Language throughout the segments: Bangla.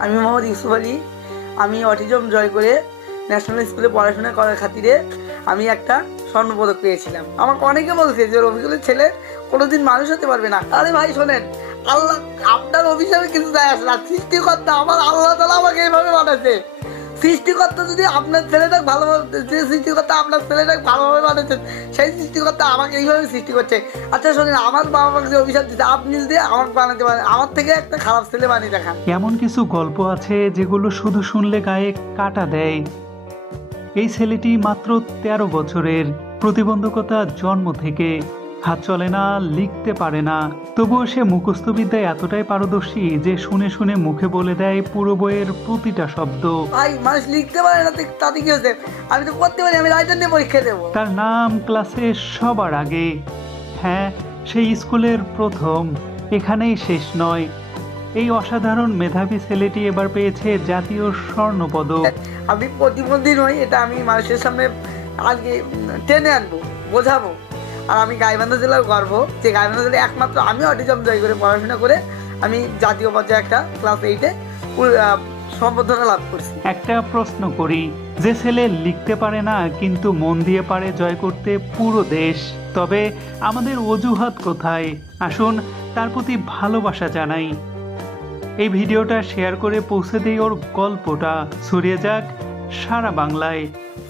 আমি মোহাম্মদ ইউসুফ আলী। আমি অটিজম জয় করে ন্যাশনাল স্কুলে পড়াশোনা করার খাতিরে আমি একটা স্বর্ণপদক পেয়েছিলাম। আমাকে অনেকে বলছে যে, রফিকুলের ছেলে কোনোদিন মানুষ হতে পারবে না। আরে ভাই, শোনেন, আল্লাহ আপনার অভিশাপে কিন্তু যায় আসে না সৃষ্টিকর্তা আমার আল্লাহ তালা আমাকে এইভাবে বানাচ্ছে। সৃষ্টিকর্তা যদি আপনার ছেলেটাকে ভালোভাবে যে সৃষ্টিকর্তা আপনার ছেলেটাকে ভালোভাবে বানিয়েছেন সেই সৃষ্টিকর্তা আমাকে এইভাবে সৃষ্টি করছে। আচ্ছা শোনেন, আমার বাবা মাকে যে অভিশাপ দিতে আপনি যদি আমাকে বানাতে পারেন, আমার থেকে একটা খারাপ ছেলে বানিয়ে দেখান। এমন কিছু গল্প আছে যেগুলো শুধু শুনলে গায়ে কাটা দেয়। এই ছেলেটি মাত্র ১৩ বছরের প্রতিবন্ধকতা জন্ম থেকে হাত চলে না লিখতে পারে না। তবুও সে মুখস্থ বিদ্যায় এতটাই পারদর্শী যে শুনে শুনে মুখে বলে দেয় পুরো বইয়ের প্রতিটা শব্দ। ভাই মানুষ লিখতে পারে না তাতে কি হয়েছে? আমি তো পড়তে পারি আমি রাইটার নিয়ে পরীক্ষা দেবো। তার নাম ক্লাসে সবার আগে। হ্যাঁ সেই স্কুলের প্রথম। এখানেই শেষ নয়। এই অসাধারণ মেধাবী ছেলেটি এবার পেয়েছে জাতীয় স্বর্ণপদক। আমি প্রতিবন্ধী নই এটা আমি মানুষের সামনে আজকে টেনে আনব বোঝাবো। আর আমি গাইবান্ধা জেলার গর্ব যে গাইবান্ধা জেলায় একমাত্র আমি অটিজম জয় করে পড়াশোনা করে আমি জাতীয় পর্যায়ে একটা ক্লাস এইটে সম্বর্ধনা লাভ করছি। একটা প্রশ্ন করি যে ছেলে লিখতে পারে না কিন্তু মন দিয়ে পারে জয় করতে পুরো দেশ তবে আমাদের অজুহাত কোথায়? আসুন তার প্রতি ভালোবাসা জানাই। এই ভিডিওটা শেয়ার করে পৌঁছে দেই ওর গল্পটা। ছড়িয়ে যাক সারা বাংলায়।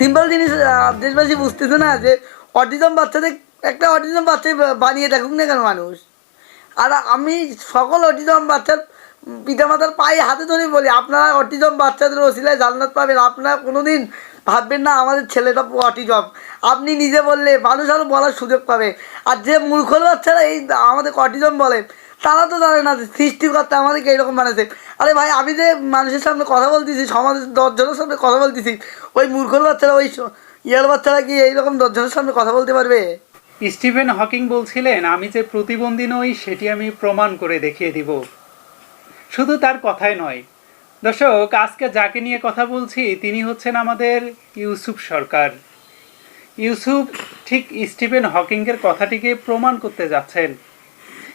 সিম্পল জিনিস দেশবাসী বুঝতেছে না যে অটিজম বাচ্চাদের একটা অটিজম বাচ্চা বানিয়ে দেখুক না কেন মানুষ? আর আমি সকল অটিজম বাচ্চার পিতামাতার পায়ে হাতে ধরে বলি, আপনারা অটিজম বাচ্চাদের ওসিলায় জান্নাত পাবেন। আপনারা কোনোদিন ভাববেন না আমাদের ছেলেটা অটিজম। আপনি নিজে বললে মানুষ আরও বলার সুযোগ পাবে। আর যে মূর্খল বাচ্চারা এই আমাদের অটিজম বলে, তারা তো জানে না সৃষ্টিকর্তা আমাদেরকে এইরকম বানাচ্ছে। আরে ভাই, আমি যে মানুষের সামনে কথা বলতেছি, সমাজের দশজনের সামনে কথা বলতেছি, ওই মূর্খল বাচ্চারা, ওই ইয়ার বাচ্চারা কি এইরকম দশজনের সামনে কথা বলতে পারবে? স্টিফেন হকিং বলছিলেন, আমি যে প্রতিবন্ধী নই, সেটি আমি প্রমাণ করে দেখিয়ে দিব। শুধু তার কথাই নয়। দর্শক, আজকে যাকে নিয়ে কথা বলছি, তিনি হচ্ছেন আমাদের ইউসুফ সরকার। ইউসুফ ঠিক স্টিফেন হকিংয়ের কথাটিকে প্রমাণ করতে যাচ্ছেন।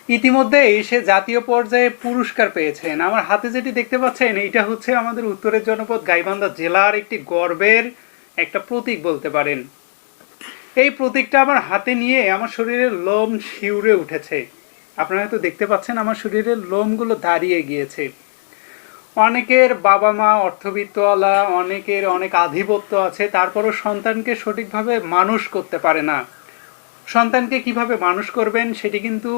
ইতিমধ্যেই সে জাতীয় পর্যায়ে পুরস্কার পেয়েছেন। আমার হাতে যেটি দেখতে পাচ্ছেন এইটা হচ্ছে আমাদের উত্তরের জনপদ গাইবান্ধা জেলার একটি গর্বের একটা প্রতীক বলতে পারেন। এই প্রতীকটা আমার হাতে নিয়ে আমার শরীরের লোম শিউরে উঠেছে। আপনারা তো দেখতে পাচ্ছেন আমার শরীরের লোমগুলো দাঁড়িয়ে গিয়েছে। অনেকের বাবা মা অর্থবিত্তওয়ালা, অনেকের অনেক আধিপত্য আছে, তারপরও সন্তানকে সঠিকভাবে মানুষ করতে পারে না। সন্তানকে কীভাবে মানুষ করবেন, সেটি কিন্তু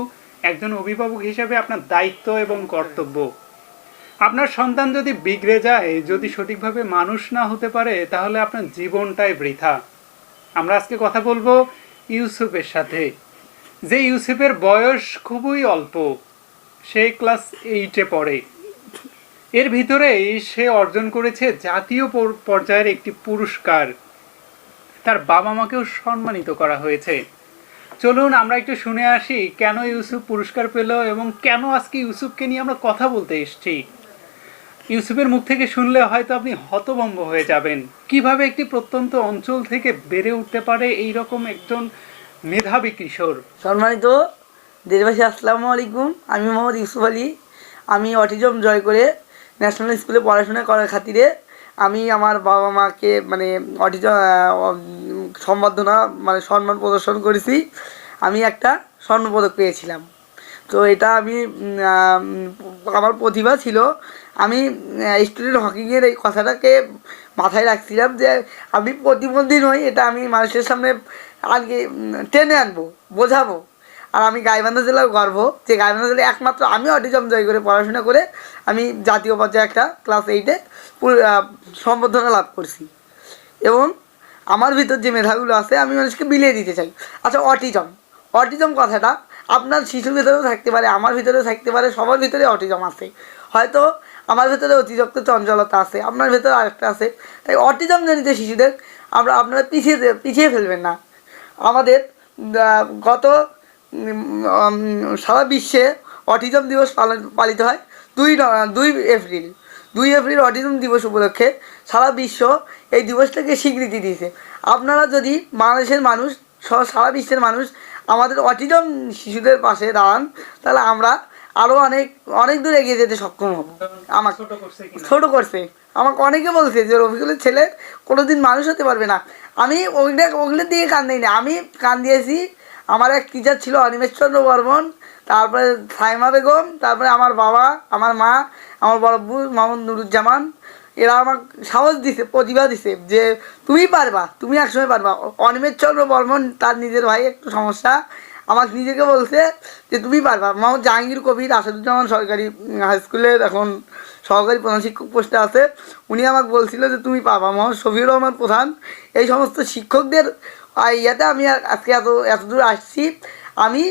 একজন অভিভাবক হিসেবে আপনার দায়িত্ব এবং কর্তব্য। আপনার সন্তান যদি বিগড়ে যায়, যদি সঠিকভাবে মানুষ না হতে পারে, তাহলে আপনার জীবনটাই বৃথা। আমরা আজকে কথা বলব ইউসুফের সাথে। যে ইউসুফের বয়স খুবই অল্প, সে ক্লাস এইটে পড়ে। এর ভিতরেই সে অর্জন করেছে জাতীয় পর্যায়ের একটি পুরস্কার। তার বাবা মাকেও সম্মানিত করা হয়েছে। চলুন আমরা একটু শুনে আসি কেন ইউসুফ পুরস্কার পেল এবং কেন আজকে ইউসুফকে নিয়ে আমরা কথা বলতে এসেছি। ইউসুফের মুখ থেকে শুনলে হয়তো আপনি হতভম্ব হয়ে যাবেন। কীভাবে একটি প্রত্যন্ত অঞ্চল থেকে বেড়ে উঠতে পারে এই রকম একজন মেধাবী কিশোর? সম্মানিত দেশবাসী, আসসালামু আলাইকুম। আমি মোহাম্মদ ইউসুফ আলী। আমি অটিজম জয় করে ন্যাশনাল স্কুলে পড়াশোনা করার খাতিরে আমি আমার বাবা মাকে মানে অটিজম সম্বর্ধনা মানে সম্মান প্রদর্শন করেছি। আমি একটা স্বর্ণপদক পেয়েছিলাম। তো এটা আমি আমার প্রতিভা ছিল। আমি স্টুডেন্ট হকিংয়ের এই কথাটাকে মাথায় রাখছিলাম যে আমি প্রতিবন্ধী নই এটা আমি মানুষের সামনে আজকে উম, টেনে আনব বোঝাবো। আর আমি গাইবান্ধা জেলার গর্ব যে গাইবান্ধা জেলায় একমাত্র আমি অটিজম জয় করে পড়াশোনা করে আমি জাতীয় পর্যায়ে একটা ক্লাস এইটে সম্বর্ধনা লাভ করছি। এবং আমার ভিতর যে মেধাগুলো আছে আমি মানুষকে বিলিয়ে দিতে চাই। আচ্ছা অটিজম অটিজম কথাটা আপনার শিশুর ভিতরেও থাকতে পারে, আমার ভিতরেও থাকতে পারে, সবার ভিতরে অটিজম আছে। হয়তো আমার ভিতরে অতিরিক্ত চঞ্চলতা আছে, আপনার ভিতরে আরেকটা আছে। তাই অটিজম জনিত শিশুদের আমরা আপনারা পিছিয়ে পিছিয়ে ফেলবেন না। আমাদের গত সারা বিশ্বে অটিজম দিবস পালন, পালিত হয় দুই দুই এপ্রিল। দুই এপ্রিল অটিজম দিবস উপলক্ষে সারা বিশ্ব এই দিবসটাকে স্বীকৃতি দিয়েছে। আপনারা যদি বাংলাদেশের মানুষ সারা বিশ্বের মানুষ আমাদের অটিজম শিশুদের পাশে দাঁড়ান তাহলে আমরা আরও অনেক অনেক দূর এগিয়ে যেতে সক্ষম হব। আমাকে ছোট করছে আমাকে অনেকে বলছে যে রফিকুলের ছেলে কোনোদিন মানুষ হতে পারবে না। আমি ওগুলো ওগুলোর দিকে কান দিইনি। আমি কান দিয়েছি আমার এক টিচার ছিল অনিমেষ চন্দ্র বর্মন তারপরে সাইমা বেগম তারপরে আমার বাবা আমার মা আমার বড়ব্বু মোহাম্মদ নুরুজ্জামান এরা আমাকে সাহস দিছে, প্রতিভা দিছে যে তুমি পারবা, তুমি একসময় পারবা। অনিমেষ চন্দ্র বর্মন তার নিজের ভাই একটু সমস্যা, আমাকে নিজেকে বলছে যে তুমি পারবা। মোহাম্মদ জাহাঙ্গীর কবির আসাদুজ্জামান সরকারি হাই স্কুলের এখন সহকারী প্রধান শিক্ষক পোস্টে আছে। উনি আমাকে বলছিল যে তুমি পারবা। মোহাম্মদ শফিউর রহমান প্রধান, এই সমস্ত শিক্ষকদের ইয়াতে আমি আজকে এত এত দূর আসছি। আমি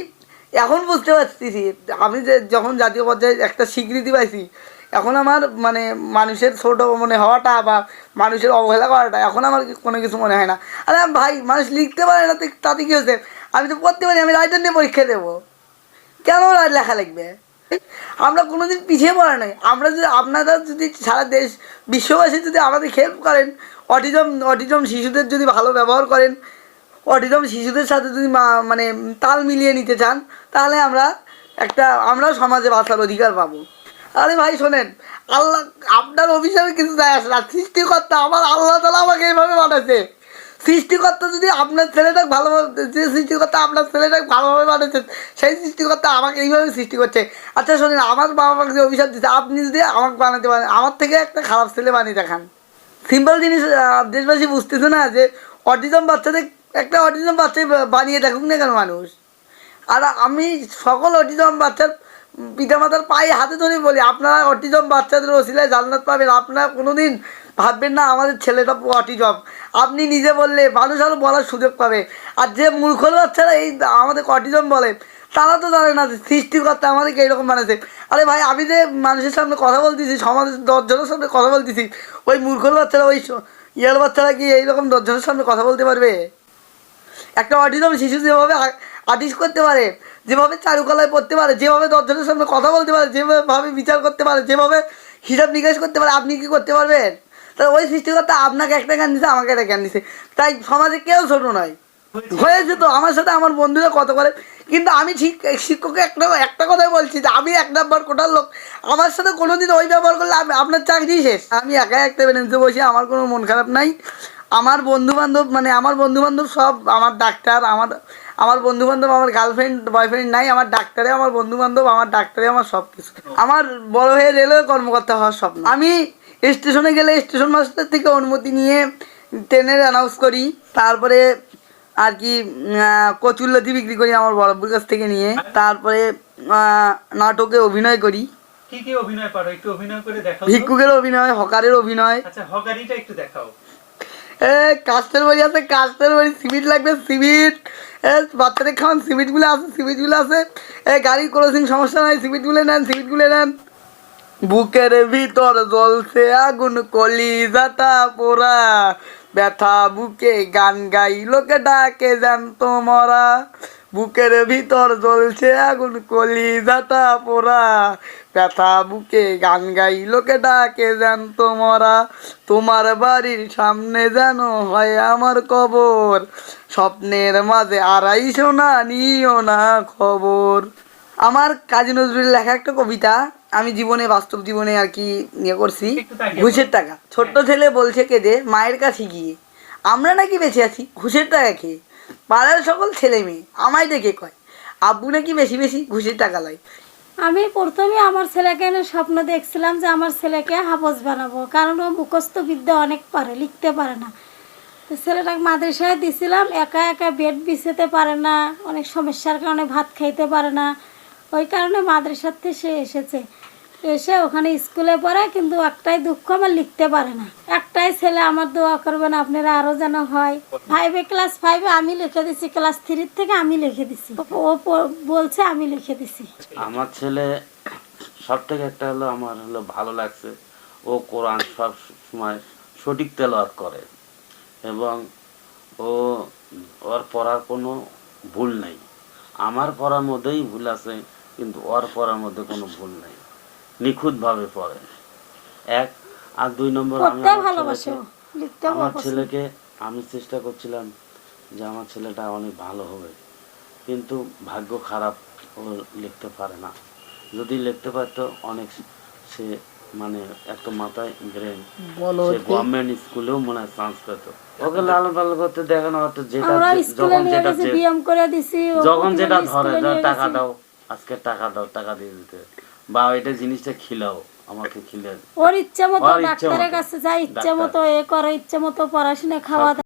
এখন বুঝতে পারতেছি আমি যে যখন জাতীয় পর্যায়ে একটা স্বীকৃতি পাইছি এখন আমার মানে মানুষের ছোট মনে হওয়াটা বা মানুষের অবহেলা করাটা এখন আমার কোনো কিছু মনে হয় না। আরে ভাই, মানুষ লিখতে পারে না তাতে কী হয়েছে? আমি তো পড়তে পারি, আমি রাইটার নিয়ে পরীক্ষা দেবো। কেন লেখা লাগবে আমরা কোনোদিন পিছিয়ে পড়া নাই। আমরা যদি, আপনারা যদি সারা দেশ, বিশ্ববাসী যদি আমাদের হেল্প করেন অটিজম অটিজম শিশুদের যদি ভালো ব্যবহার করেন অটিজম শিশুদের সাথে যদি মানে তাল মিলিয়ে নিতে চান, তাহলে আমরা একটা আমরাও সমাজে বাঁচার অধিকার পাবো। আরে ভাই, শোনেন। আল্লাহ, আপনার অভিশাপে কিছু যায় আসে না। সৃষ্টিকর্তা আমার আল্লাহ তালা আমাকে এইভাবে বানাচ্ছে সৃষ্টিকর্তা যদি আপনার ছেলেটাকে ভালোভাবে যে সৃষ্টিকর্তা আপনার ছেলেটাকে ভালোভাবে বানাচ্ছেন সেই সৃষ্টিকর্তা আমাকে এইভাবে সৃষ্টি করছে। আচ্ছা শোনেন, আমার বাবা মাকে যে অভিশাপ দিচ্ছে আপনি যদি আমাকে বানাতে পারেন, আমার থেকে একটা খারাপ ছেলে বানিয়ে দেখান। সিম্পল জিনিস দেশবাসী বুঝতেছে না যে অটিজম বাচ্চাদের একটা অটিজম বাচ্চা বানিয়ে দেখুক না কেন মানুষ? আর আমি সকল অটিজম বাচ্চার পিতামাতার পায়ে হাতে ধরে বলি, আপনারা অটিজম বাচ্চাদের ওসিলায় জান্নাত পাবেন। আপনারা কোনোদিন ভাববেন না আমাদের ছেলেটা অটিজম। আপনি নিজে বললে মানুষ আরও বলার সুযোগ পাবে। আর যে মূর্খর বাচ্চারা এই আমাদের অটিজম বলে, তারা তো জানে না সৃষ্টিকর্তা আমাদেরকে এইরকম বানাচ্ছে আরে ভাই, আমি যে মানুষের সামনে কথা বলতেছি, সমাজের দশজনের সামনে কথা বলতেছি, ওই মূর্খর বাচ্চারা, ওই ইয়ার বাচ্চারা কি এইরকম দশজনের সামনে কথা বলতে পারবে? একটা অটিজম শিশু যেভাবে আর্টিস্ট করতে পারে, যেভাবে চারুকলায় পড়তে পারে, যেভাবে দশজনের সামনে কথা বলতে পারে, যেভাবে বিচার করতে পারে, যেভাবে হিসাব নিকাশ করতে পারে, আপনি কি করতে পারবেন? তাহলে ওই সৃষ্টিকর্তা আপনাকে একটা জ্ঞান দিছে, আমাকে একটা জ্ঞান দিছে। তাই সমাজে কেউ ছোট নয়। হয়েছে তো, আমার সাথে আমার বন্ধুরা কত করে কিন্তু আমি শিক্ষককে একটা একটা কথাই বলছি যে আমি এক নাম্বার কোটার লোক। আমার সাথে কোনোদিন ওই ব্যবহার করলে আমি, আপনার চাকরি শেষ। আমি একাই একটা বেঞ্চে বসে আমার কোনো মন খারাপ নাই। আমার বন্ধু বান্ধব মানে আমার বন্ধু বান্ধব সব, আমার ডাক্তার আমার আমার বন্ধু বান্ধব আমার গার্লফ্রেন্ড বয়ফ্রেন্ড নাই আমার ডাক্তারে আমার বন্ধু বান্ধব আমার ডাক্তারে আমার সব কিছু আমার বড় হয়ে রেলওয়ে কর্মকর্তা হওয়ার স্বপ্ন। আমি স্টেশনে গেলে স্টেশন মাস্টার থেকে অনুমতি নিয়ে ট্রেনের অ্যানাউন্স করি তারপরে আর কি কচুর লতি বিক্রি করি আমার বড়ব্বুর কাছ থেকে নিয়ে তারপরে নাটকে অভিনয় করি। কি কি অভিনয় পারো? একটু অভিনয় করে দেখাও ভিক্ষুকের অভিনয় হকারের অভিনয়। আচ্ছা হকারিটা একটু দেখাও। কাস্টের বাড়ি আছে কাস্টের বাড়ি সিমেন্ট লাগবে সিমেন্ট বাচ্চাদের খাওয়ান সিমেন্টগুলো আছে সিমেন্টগুলো আছে। গাড়ির ক্রসিং, সমস্যা নাই সিমেন্টগুলো নেন সিমেন্টগুলো নেন। বুকের ভিতর জ্বলছে আগুন, কলিজাটা পোড়া। ব্যথা বুকে গান গাই, লোকে ডাকে জানতো মরা। বুকের ভিতর জ্বলছে আগুন কলি কলিজাটা পোড়া। ব্যথা বুকে গান গাই লোকে ডাকে জানতো মরা। তোমার বাড়ির সামনে যেন হয় আমার কবর। স্বপ্নের মাঝে আড়াইশো না নিও না খবর। আমার কাজী নজরুলের লেখা একটা কবিতা আমি জীবনে বাস্তব জীবনে আর কি ইয়ে করছি। ঘুষের টাকা। ছোট্ট ছেলে বলছে কে কেঁদে মায়ের কাছে গিয়ে। আমরা নাকি বেঁচে আছি? ঘুষের টাকা খেয়ে। পাড়ার সকল ছেলে মেয়ে, আমায় ডেকে কয়, আব্বু নাকি বেশি বেশি ঘুষের টাকা লয়? আমি প্রথমে আমার ছেলেকে স্বপ্ন দেখছিলাম যে আমার ছেলেকে হাফজ বানাবো, কারণ ও মুখস্থ বিদ্যা অনেক পারে, লিখতে পারে না। তো ছেলেটাকে মাদ্রাসায় দিছিলাম, একা একা বেড বিছাতে পারে না, অনেক সমস্যার কারণে ভাত খাইতে পারে না। ওই কারণে মাদ্রাসার থেকে সে এসেছে। এসে ওখানে স্কুলে পড়ে, কিন্তু একটাই দুঃখ আমার লিখতে পারে না। একটাই ছেলে আমার দোয়া করবেন আপনারা আরও যেন হয়। ফাইভে ক্লাস ফাইভে আমি লিখে দিছি ক্লাস থ্রির থেকে আমি লিখে দিছি। ও বলছে আমি লিখে দিছি। আমার ছেলে সব থেকে একটা হলো আমার হলো ভালো লাগছে। ও কোরআন সব সময় সঠিক তেলাওয়াত করে এবং ও, ওর পড়ার কোনো ভুল নেই। আমার পড়ার মধ্যেই ভুল আছে, কিন্তু ওর পড়ার মধ্যে কোনো ভুল নেই। নিখুঁতভাবে পড়ে। এক আর দুই নম্বর আমি আমার ছেলেকে- আমি চেষ্টা করছিলাম যে আমার ছেলেটা অনেক ভালো হবে কিন্তু ভাগ্য খারাপ ও লিখতে পারে না। যদি লিখতে পারতো অনেক সে মানে একটা মাথায় ব্রেন। সে গভর্নমেন্ট স্কুলেও মনে হয় চান্স পেতো। ওকে লালন পালন করতে দেখেন হয়তো যেটা যখন যেটা যখন যেটা ধরে টাকা দাও আজকে টাকা দাও টাকা দিয়ে দিতে। বা এটা জিনিসটা খিলাও আমাকে খিলে ওর ইচ্ছা মতো ডাক্তারের কাছে যা ইচ্ছা মতো এ করে ইচ্ছা মতো পড়াশোনা খাওয়া